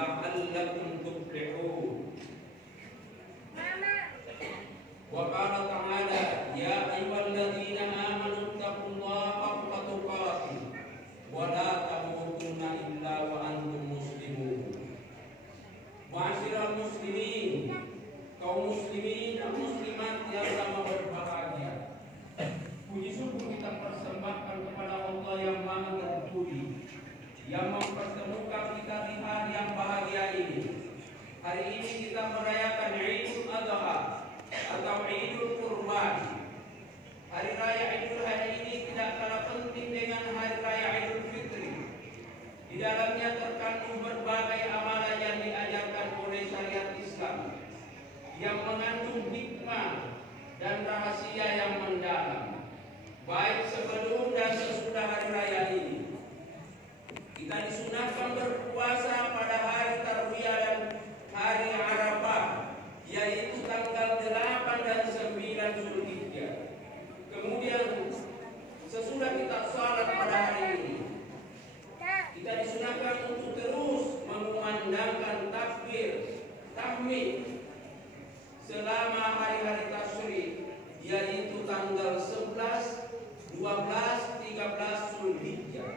la'allakum tuflihun. Wa qala ta'ala ya ayyuhalladzina amanu taqullaha haqqa tuqatih wa la tamutunna illa wa antum muslimun. Ma'asyiral muslimin, kaum muslimin dan muslimat yang sama berbahagia. Puji syukur kita persembahkan kepada Allah yang Maha Terpuji, yang mempertemukan kita di hari yang bahagia ini. Hari ini kita merayakan Idul Adha atau Idul Kurban. Hari raya Idul hari ini tidak kalah penting dengan hari raya Idul Fitri. Di dalamnya terkandung berbagai amalan yang diajarkan oleh syariat Islam, yang mengandung hikmah dan rahasia yang mendalam, baik sebelum dan sesudah hari raya ini. Kita disunahkan berpuasa pada hari Tarwiyah dan hari Arafah, yaitu tanggal 8 dan 9 Zulhijjah. Kemudian sesudah kita salat pada hari ini, kita disunahkan untuk terus mengumandangkan takbir, tahmid selama hari-hari tasyrik, yaitu tanggal 11, 12, 13 Zulhijjah,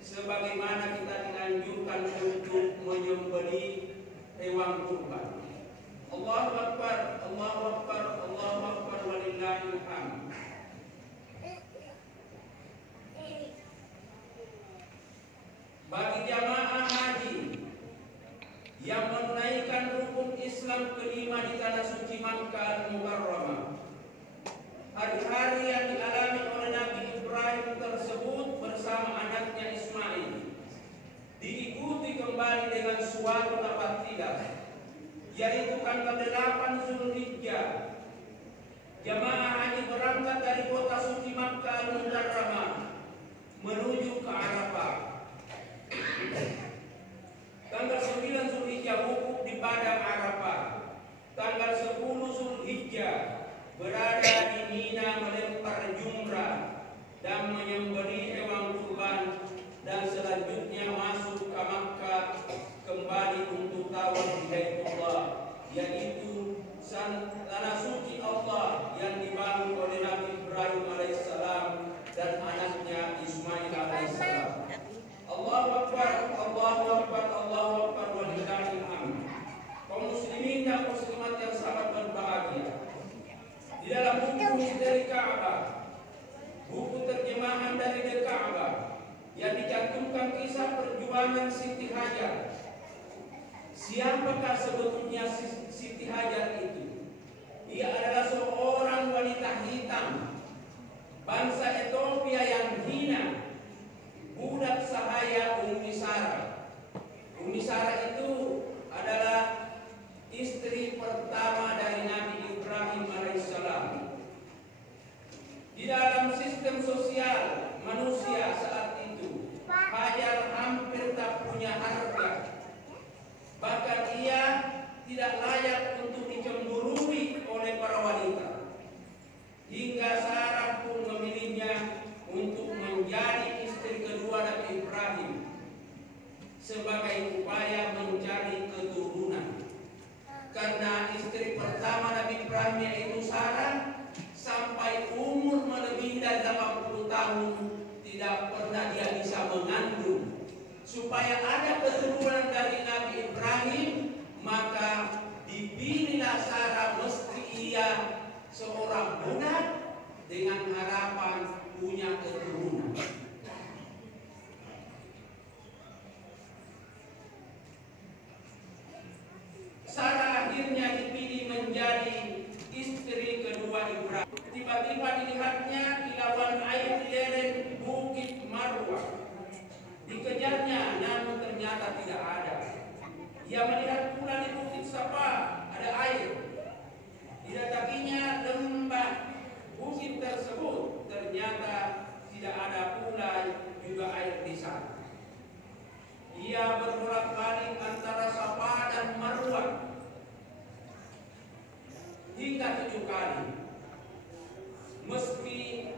sebagaimana kita dianjurkan untuk menyembelih hewan kurban. Allahu Akbar, Allahu Akbar, Allahu Akbar, walillahil hamd. Bagi jamaah haji yang menunaikan rukun Islam kelima di tanah suci Makkah Al-Mukarramah, hari-hari yang dialami oleh Nabi Ibrahim tersebut bersama anaknya Ismail diikuti kembali dengan suatu tabattilah, yaitu tanggal 8 Zulhijjah. Jamaah haji berangkat dari kota suci Makkah Al-Mukarramah menuju ke Arafah. Tanggal 9 Zulhijjah wukuf di padang Arafah. Tanggal 10 Zulhijjah berada di Mina melempar jumrah dan menyembelih hewan kurban, dan selanjutnya masuk ke Makkah kembali untuk tawaf di Baitullah, yaitu tanah suci Allah yang dibangun oleh Nabi Ibrahim alaihissalam dan anaknya Ismail alaihissalam. Allahu Akbar, Allahu Akbar, Allahu Akbar, walillahil hamd. Kaum muslimin dan muslimat yang sangat berbahagia, di dalam buku dari Ka'bah, buku terjemahan dari Ka'bah, yang dicantumkan kisah perjuangan Siti Hajar. Siapakah sebetulnya Siti Hajar itu? Ia adalah seorang wanita hitam bangsa Ethiopia yang hina, budak sahaya Ummi Sarah. Ummi Sarah itu adalah istri pertama dari Nabi Ibrahim alaihissalam. Di dalam sistem sosial manusia saat itu, Hajar hampir tak punya harga. Bahkan ia tidak layak untuk dicemburui oleh para wanita. Hingga Sarah pun memilihnya untuk menjadi istri kedua Nabi Ibrahim sebagai upaya mencari keturunan. Karena istri pertama Nabi Ibrahim yaitu Sarah sampai umur melebihi dari 80 tahun tidak pernah dia bisa mengandung. Supaya ada keturunan dari Nabi Ibrahim, maka dipilihlah Sarah, mesti ia seorang budak dengan harapan punya keturunan. Sarah akhirnya dipilih menjadi istri kedua Ibrahim. Tiba-tiba dilihatnya kilauan air di lereng Bukit Marwah. Dikejarnya, namun ternyata tidak ada. Ia melihat pula di Bukit Safa ada air. Didatanginya lembah bukit tersebut, ternyata tidak ada pula juga air di sana. Ia berbolak-balik antara Safa dan Marwah hingga 7 kali. Meski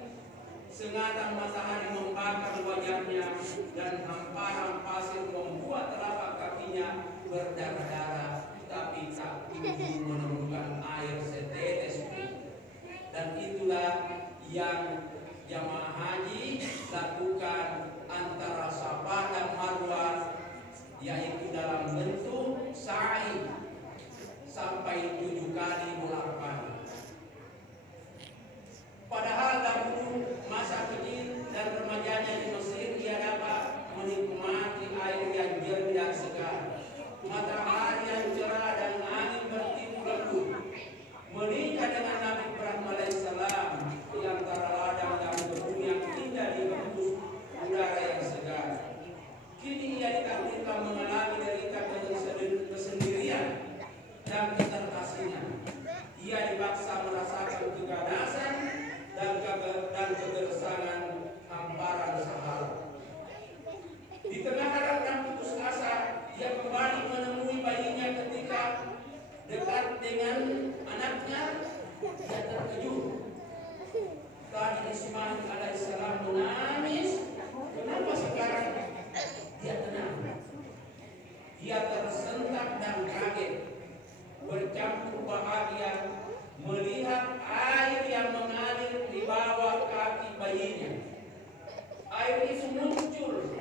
sengatan matahari membakar wajahnya dan hamparan pasir membuat telapak kakinya Malik alaihissalam menangis, kenapa sekarang dia tenang? Dia tersentak dan kaget, bercampur bahagia melihat air yang mengalir di bawah kaki bayinya. Air itu muncul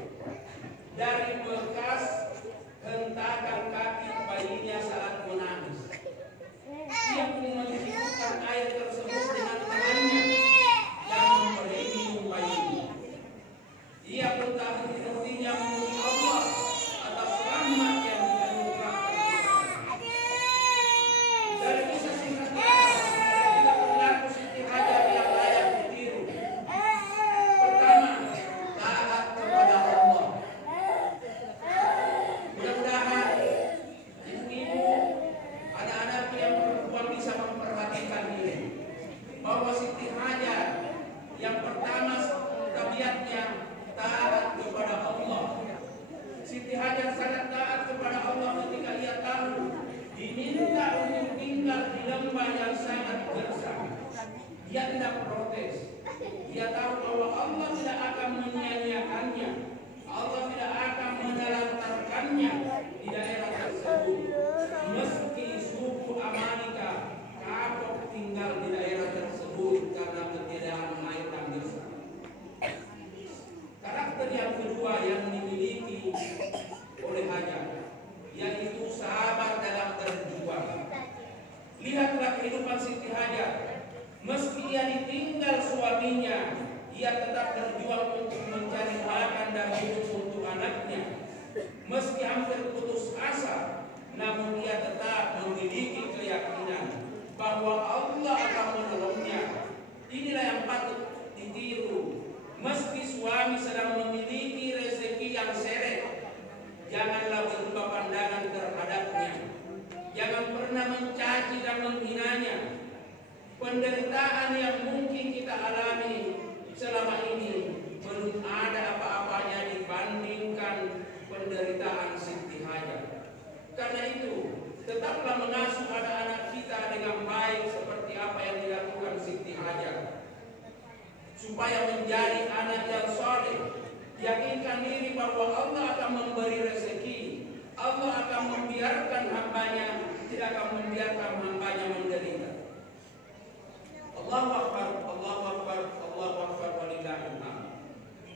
dari bekas hentakan kaki bayinya saat menangis. Dia pun menghidupkan air tersebut dengan tangannya dan memberi minum bayinya. Dia pun tak henti-hentinya memuji Allah atas rahmat yang dianugerahkan. Dari kisah singkat kita berlaku Siti Hajar yang layak ditiru. Pertama, taat kepada Allah. Mudah-mudahan ibu-ibu, anak-anak yang perempuan bisa memperhatikan ini, bahwa Siti Hajar yang pertama tabiatnya taat kepada Allah. Siti Hajar sangat taat kepada Allah ketika ia tahu diminta untuk tinggal di lembah yang sangat gersang. Dia tidak protes. Dia tahu bahwa Allah tidak akan menyia-nyiakannya. Allah tidak akan menelantarkannya di daerah tersebut. Meski suku Amalika kapok tinggal di daerah tersebut karena ketiadaan air yang gersang. Karakter yang kedua yang dimiliki oleh Hajar, yaitu sabar dalam berjuang. Lihatlah kehidupan Siti Hajar. Meski ia ditinggal suaminya, ia tetap berjuang untuk mencari makan dan hidup untuk anaknya. Meski hampir putus asa, namun ia tetap memiliki keyakinan bahwa Allah akan menolongnya. Inilah yang patut ditiru. Meski suami sedang memiliki rezeki yang seret, janganlah berubah pandangan terhadapnya. Jangan pernah mencaci dan menghinanya. Penderitaan yang mungkin kita alami selama ini belum ada apa-apanya dibandingkan penderitaan Siti Hajar. Karena itu, tetaplah mengasuh anak-anak kita dengan baik seperti apa yang dilakukan Siti Hajar, supaya menjadi anak yang soleh. Yakinkan diri bahwa Allah akan memberi rezeki. Allah akan membiarkan hambanya, tidak akan membiarkan hambanya menderita. Allahu Akbar, Allahu Akbar, Allahu Akbar, walillahil hamd.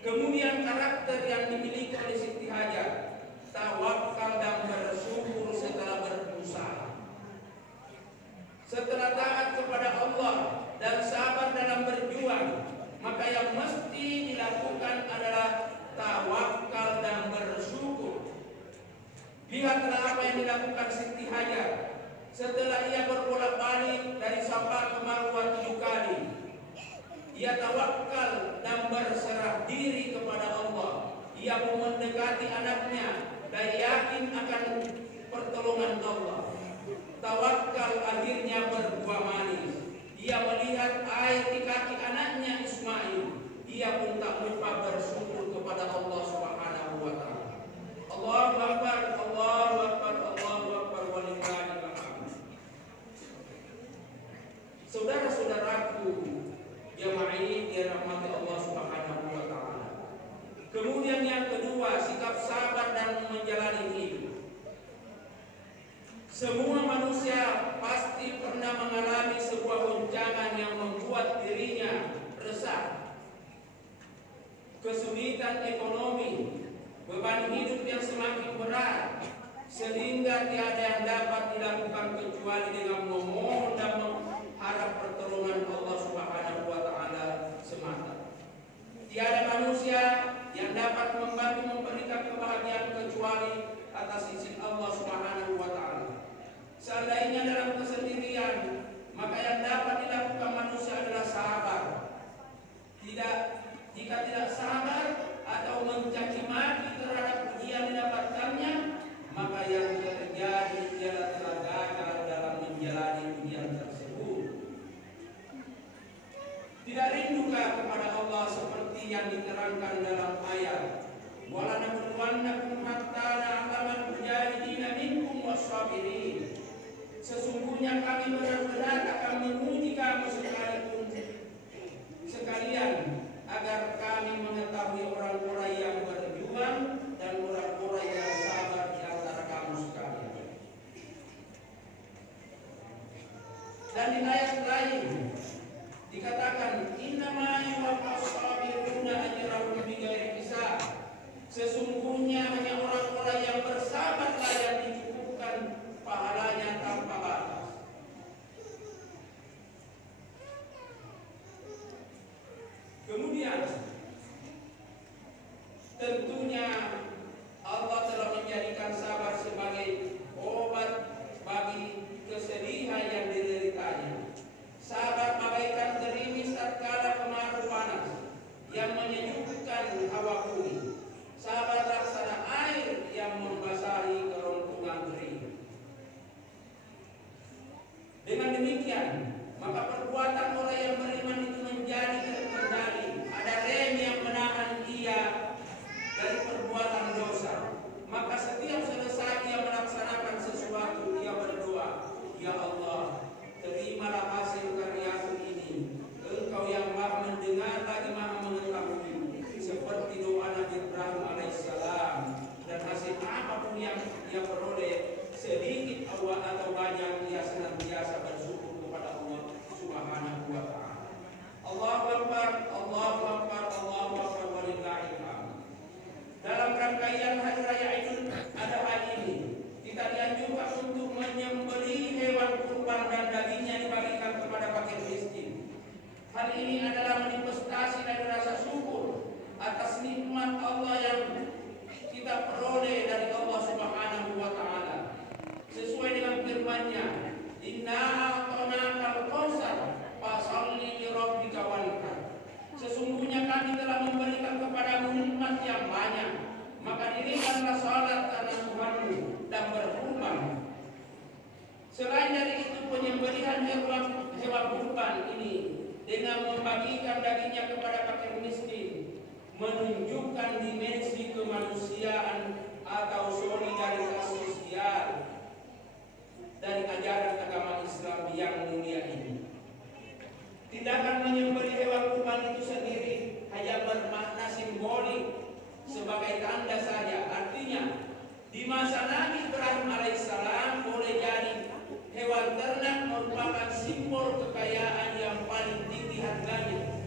Kemudian karakter yang dimiliki oleh Siti Hajar, tawakal dan bersyukur setelah berusaha. Setelah taat kepada Allah dan sabar dalam berjuang, maka yang mesti dilakukan adalah tawakal dan bersyukur. Lihatlah apa yang dilakukan Siti Hajar. Setelah ia berbolak-balik dari Safa ke Marwah 7 kali, ia tawakal dan berserah diri kepada Allah. Ia pun mendekati anaknya dan yakin akan pertolongan Allah. Tawakal akhirnya berbuah manis. Ia melihat air di kaki anaknya Ismail. Ia pun tak lupa bersyukur kepada Allah Subhanahu wa taala. Allahu Akbar, Allahu Akbar, Allahu Akbar, walillahil hamd. Saudara-saudaraku jemaah dirahmati Allah Subhanahu wa taala. Kemudian yang kedua, sikap sabar dan menjalani hidup. Semua manusia pasti pernah mengalami sebuah goncangan yang membuat dirinya resah. Kesulitan ekonomi, beban hidup yang semakin berat, sehingga tiada yang dapat dilakukan kecuali dengan memohon dan mengharap pertolongan Allah Subhanahu wa taala semata. Tiada manusia yang dapat membantu memberikan kebahagiaan kecuali atas izin Allah Subhanahu wa taala. Seandainya dalam kesendirian, maka yang dapat dilakukan manusia adalah sabar. Jika tidak sabar atau mencaci maki terhadap ujian didapatkannya, maka yang terjadi ialah telah gagal dalam menjalani ujian tersebut. Tidak rindukah kepada Allah seperti yang diterangkan dalam ayat, "Wala nabluwannakum hatta na'lamal mujahidina minkum was-sabirin." Sesungguhnya kami benar-benar akan menguji kamu sekalian Sesungguhnya hanya orang-orang yang bersabarlah yang dicukupkan pahalanya tanpa batas. Kemudian tentunya Allah telah menjadikan sabar sebagai obat bagi kesedihan yang dideritanya. Sabar bagaikan gerimis tatkala kemarau panas yang menyejukkan hawa bumi. Sabar laksana air yang membasahi keruntuhan kering. Dengan demikian, maka perbuatan orang yang beriman itu menjadi terkendali. Ada rem yang menahan dia dari perbuatan dosa. Maka setiap selesai dia melaksanakan sesuatu, dia berdoa, "Ya Allah, terimalah hasil karyaku ini. Engkau yang maha mendengar lagi maha mengetahui." Seperti doa Nabi Ibrahim alaihissalam. Dan hasil apapun yang dia peroleh, sedikit atau banyak, dia senantiasa bersyukur kepada Allah Subhanahu wa ta'ala. Allahu Akbar, Allahu Akbar, Allahu Akbar, walillahil hamd. Dalam rangkaian hari raya Idul Adha ini, kita dianjurkan untuk menyembelih hewan kurban dan dagingnya dibagikan kepada fakir miskin. Hal ini adalah manifestasi dari rasa syukur atas nikmat Allah yang kita peroleh dari Allah Subhanahu wa ta'ala. Sesuai dengan firman-Nya, "Inna a'tainakal kautsar fasholli li rabbika wanhar." Sesungguhnya kami telah memberikan kepadamu nikmat yang banyak, maka dirikanlah salat karena Tuhanmu dan berkurban. Selain dari itu, penyembelihan hewan kurban ini dengan membagikan dagingnya kepada fakir miskin menunjukkan dimensi kemanusiaan atau solidaritas sosial dari ajaran agama Islam yang mulia ini. Tindakan menyembelih hewan kurban itu sendiri hanya bermakna simbolik sebagai tanda saja. Artinya, di masa Nabi Ibrahim alaihissalam boleh jadi hewan ternak merupakan simbol kekayaan yang paling tinggi harganya.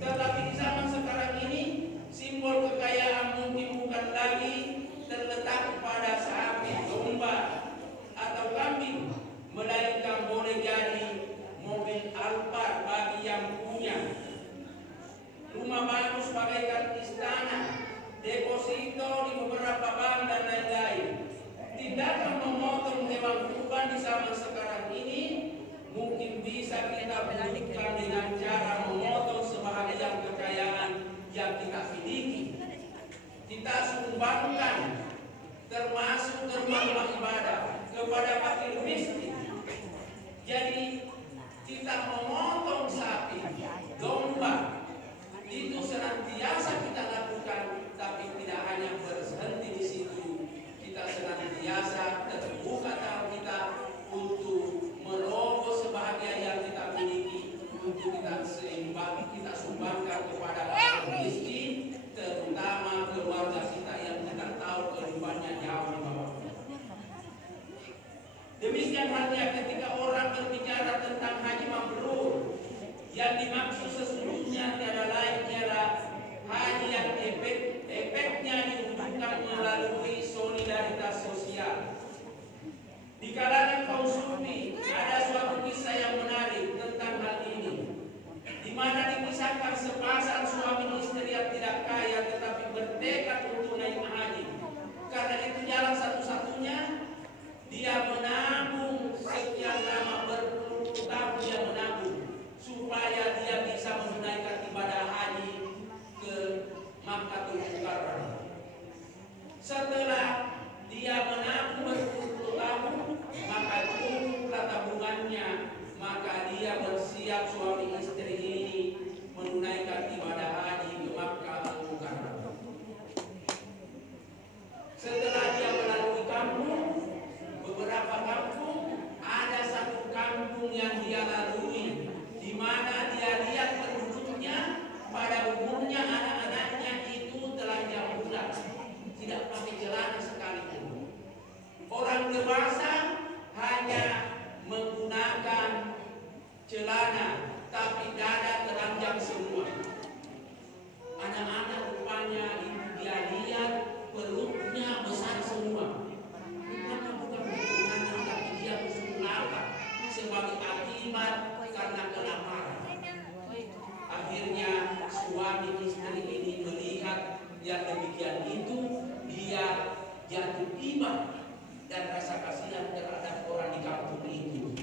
Tetapi di zaman sekarang ini, simbol kekayaan mungkin bukan lagi terletak pada sapi, domba, atau kambing, melainkan boleh jadi mobil Alphard bagi yang punya, rumah bagus bagaikan istana, deposito di beberapa bank dan lain-lain. Tindakan memotong hewan kurban di zaman sekarang ini mungkin bisa kita buktikan dengan cara memotong sebahagian kekayaan yang kita miliki. Kita sumbangkan termasuk rumah ibadah kepada fakir miskin. Jadi kita memotong sapi, domba, itu senantiasa kita lakukan, tapi tidak hanya berhenti di situ. Kita senantiasa terbuka tangan kita untuk merogoh sebahagian yang kita miliki, untuk kita sumbangkan kepada fakir miskin, terutama keluarga kita yang kita tahu kehidupannya jauh di bawah. Demikian halnya ketika orang berbicara tentang haji mabrur, yang dimaksud sesungguhnya tiada lain ialah haji yang efeknya diwujudkan melalui solidaritas sosial. Di kalangan kaum sufi ada suatu kisah yang menarik tentang hal ini, di mana dikisahkan sepasang suami istri yang tidak kaya tetapi bertekad untuk naik haji. Karena itu jalan satu-satunya, dia menabung sekian lama, berpuluh tahun dia menabung supaya dia bisa menunaikan ibadah haji ke Makkahul Mukarramah. Setelah iba dan rasa kasihan terhadap orang di kampung itu.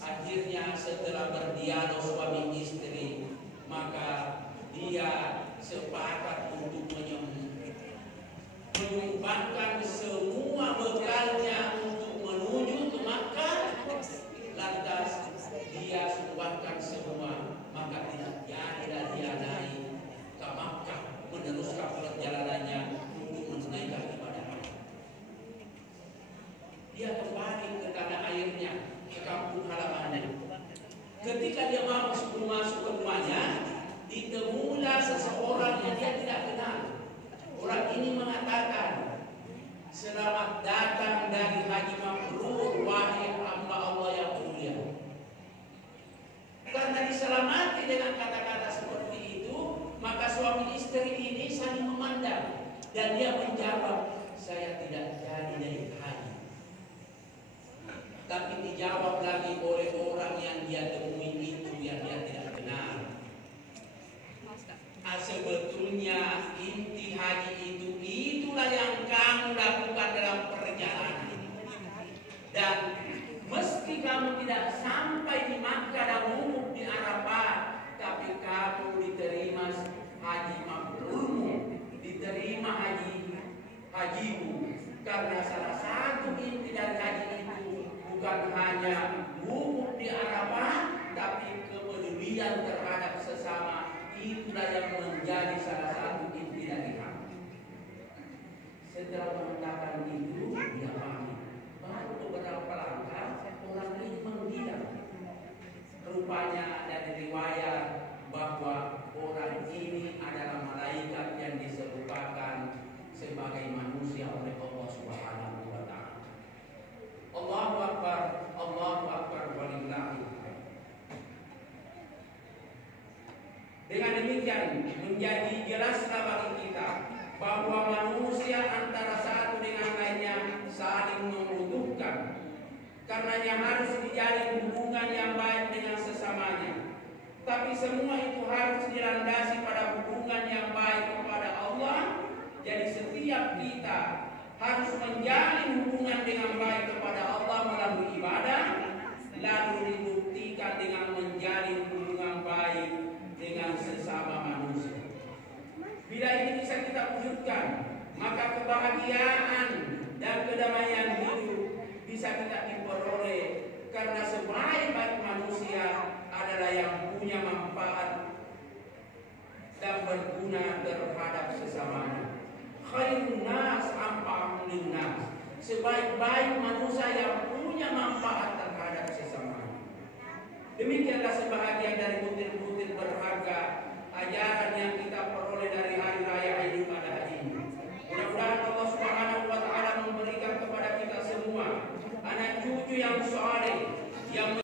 Akhirnya setelah berdialog suami istri, maka dia sepakat untuk menyumbangkan semua bekalnya untuk menuju ke Makkah. Lantas dia sumbangkan semua, maka tidak jadilah dia naik ke Makkah meneruskan perjalanannya untuk menunaikan ibadah haji. Dia kembali ke tanah airnya, ke kampung halamannya. Ketika dia masuk ke rumahnya, ditemulah seseorang yang dia tidak kenal. Orang ini mengatakan, "Selamat datang dari Haji Mabrur, wahai hamba Allah yang mulia." Karena diselamati dengan kata-kata seperti itu, maka suami istri ini saling memandang dan dia menjawab, "Saya tidak jadi dari haji." Tapi dijawab lagi oleh orang yang dia temui itu yang dia tidak kenal. Sebetulnya inti haji itulah yang kamu lakukan dalam perjalanan. Dan meski kamu tidak sampai di Makkah dan wukuf di Arafah, tapi kamu diterima haji mabrurmu, diterima hajimu. Karena salah satu inti dari haji itu bukan hanya wukuf di Arafah, tapi kepedulian terhadap sesama. Itulah yang menjadi salah satu inti dari haji. Setelah mengatakan itu, dia pamit. Baru beberapa langkah orang ini menghilang. Rupanya dari riwayat bahwa orang ini adalah malaikat yang diserupakan sebagai manusia oleh Allah Subhanahu wa taala. Allahu Akbar, Allahu Akbar walillahil hamd. Dengan demikian menjadi jelaslah bagi kita bahwa manusia antara satu dengan lainnya saling membutuhkan. Karenanya harus dijalin hubungan yang baik dengan sesamanya. Tapi semua itu harus dilandasi pada hubungan yang baik kepada Allah. Jadi setiap kita harus menjalin hubungan dengan baik kepada Allah melalui ibadah, lalu dibuktikan dengan menjalin hubungan baik dengan sesama manusia. Bila ini bisa kita wujudkan, maka kebahagiaan dan kedamaian hidup bisa kita diperoleh. Karena sebaik-baik manusia adalah yang punya manfaat dan berguna terhadap sesamanya. Khairun nas anfa'uhum linnas. Sebaik-baik manusia yang punya manfaat terhadap sesamanya. Demikianlah sebahagian